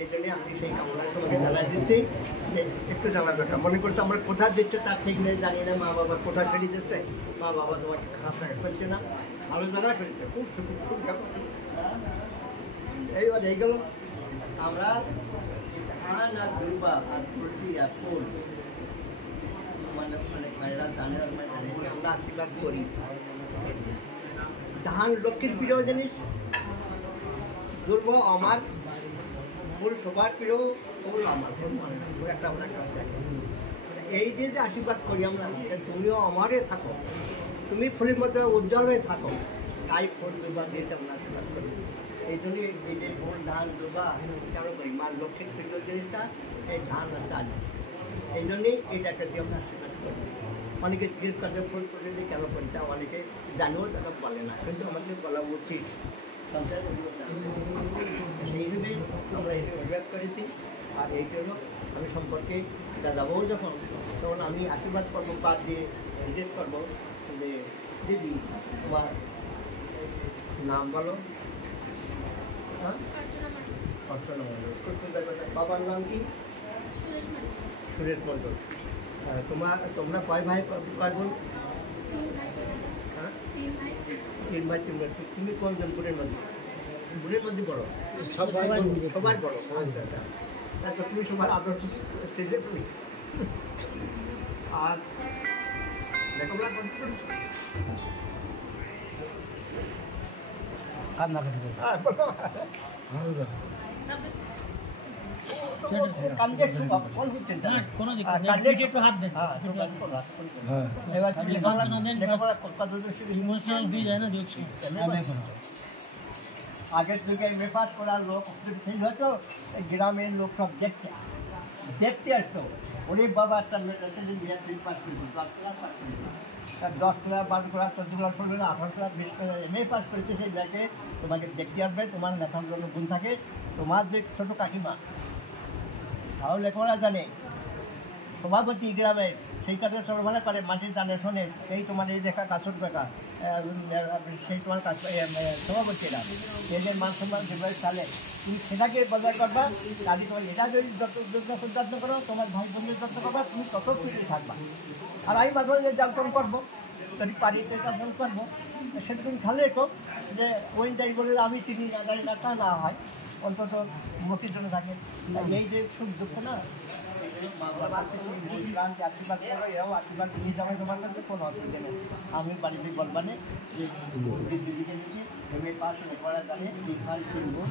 এই জন্যে আমি সেই কামনা তোমাকে জানাই দিচ্ছি যে একটু জানা দরকার। মনে করছো আমরা কোথায় দিচ্ছে তার ঠিক নেই, জানি না মা বাবা কোথায় ফেরি দিচ্ছে, মা বাবা তোমাকে খারাপ টাকা করছে না, ভালো জায়গা করেছে, খুব সুখ এইবার এই গেল আমরা ধান আর দুর্বা আর তুলসী আর ফুল অনেক ভাইরা ধানের আমরা আশীর্বাদ করি। ধান লক্ষ্মীর প্রিয় জিনিস, দুর্ব আমার, ফুল সবার প্রিয়, ফুল আমার, একটা এই যে আশীর্বাদ করি আমরা, তুমিও আমারে থাকো, তুমি ফুলের মধ্যে উজ্জ্বল হয়ে থাকো, তাই ফুল দুর্বা দিয়ে আমরা আশীর্বাদ করি। এই জন্যই এই যে ফুল ধান দুর্বা কেন করি, মা লক্ষ্মীর প্রিয় জিনিসটা এই ধান আর চাল, এই জন্যই এইটাকে দিয়ে আমরা আশীর্বাদ করি। অনেকে জিজ্ঞেস করছে ফুল তুলে দিয়ে কেন করছে, অনেকে জানেও তারা বলে না, কিন্তু আমাদের বলা উচিত। সেইভাবে আমরা এটা অভিযোগ করেছি। আর এই জন্য আমি সম্পর্কে এটা যাবো যখন, তখন আমি আশীর্বাদ করবো, বাদ দিয়ে জিজ্ঞেস করবো যে দিদি তোমার নাম বলো। হ্যাঁ, অর্চনা মণ্ডল। খুব সুন্দর কথা। বাবার নাম কি? সুরেশ মণ্ডল। তোমরা কয় ভাই কয় বোন? হ্যাঁ, 3 ভাই 3 বোন। তুমি কোনজন বোনের মধ্যে? বোনের মধ্যে বড়? সবার বড়। আচ্ছা আচ্ছা, আচ্ছা তুমি সবার আদর্শ স্টেজে তুমি। আর লেখাপড়া করতে পারছো? আগের যুগে এম এ পাস করার লোক সেই হয়তো গ্রামের লোক সব দেখতে আসতো, ওরে বাবা একটা পাস করবো 10 class 12 class 14 class 16 class 18 class 20 class M A pass করেছে, সেই ব্যাগে তোমাকে দেখতে আসবে, তোমার লেখার জন্য গুণ থাকে। তোমার যে ছোটো কাকিমা তাও লেখাপড়া জানে, সভাপতি গ্রামের, সেই কাজে চলভালা করে, মাটির জানে শোনে, এই তোমার এই দেখা কাছর দেখা, সেই তোমার কাজ সভাপতিরা এদের মান সম্মান যেভাবে চালে, তুমি সেটাকে বজায় করবা। কাজে তোমার এটা যদি যত্ন করো, তোমার ভাই বোনের যত্ন করবা, তুমি তত খুশি থাকবা। আর আমি মাঝে মাঝে যাপন করবো, যদি বাড়িতে যাপন করবো, সেটা তুমি খেয়াল রেখো যে ওইটাই বলে আমি চিনি না জানি না, তা না হয়, অন্তত মুখের জন্য থাকে। এই যে সুখ দুঃখ না, আশীর্বাদ করো, এও আশীর্বাদ নিয়ে যাবে তোমার কাছে, কোনো অসুবিধা নেই। আমি বাড়িতে বলবানে যে দিদিকে দিচ্ছি এম এ পাস লেখাপড়া জানে, 2 ভাই 3 বোন,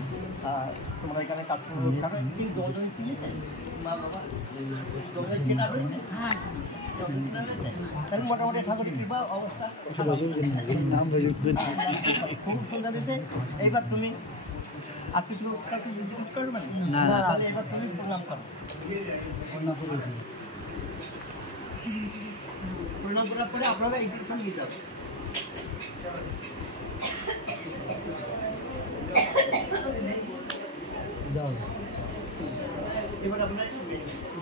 তোমরা এখানে কাজ করে খাবে, কিন্তু দুজন কিনেছে মা বাবা তোমাদের কেনা রয়েছে, তাহলে মোটামুটি ঠাকুরের কৃপা অবস্থা খুব সুন্দর হয়েছে। এইবার তুমি আর কিছু জিজ্ঞেস করবেন না, তাহলে এবার তুমি প্রণাম করো। প্রণাম করার পরে আপনারা এই দিন নিয়ে যাবেন। এবার আপনারা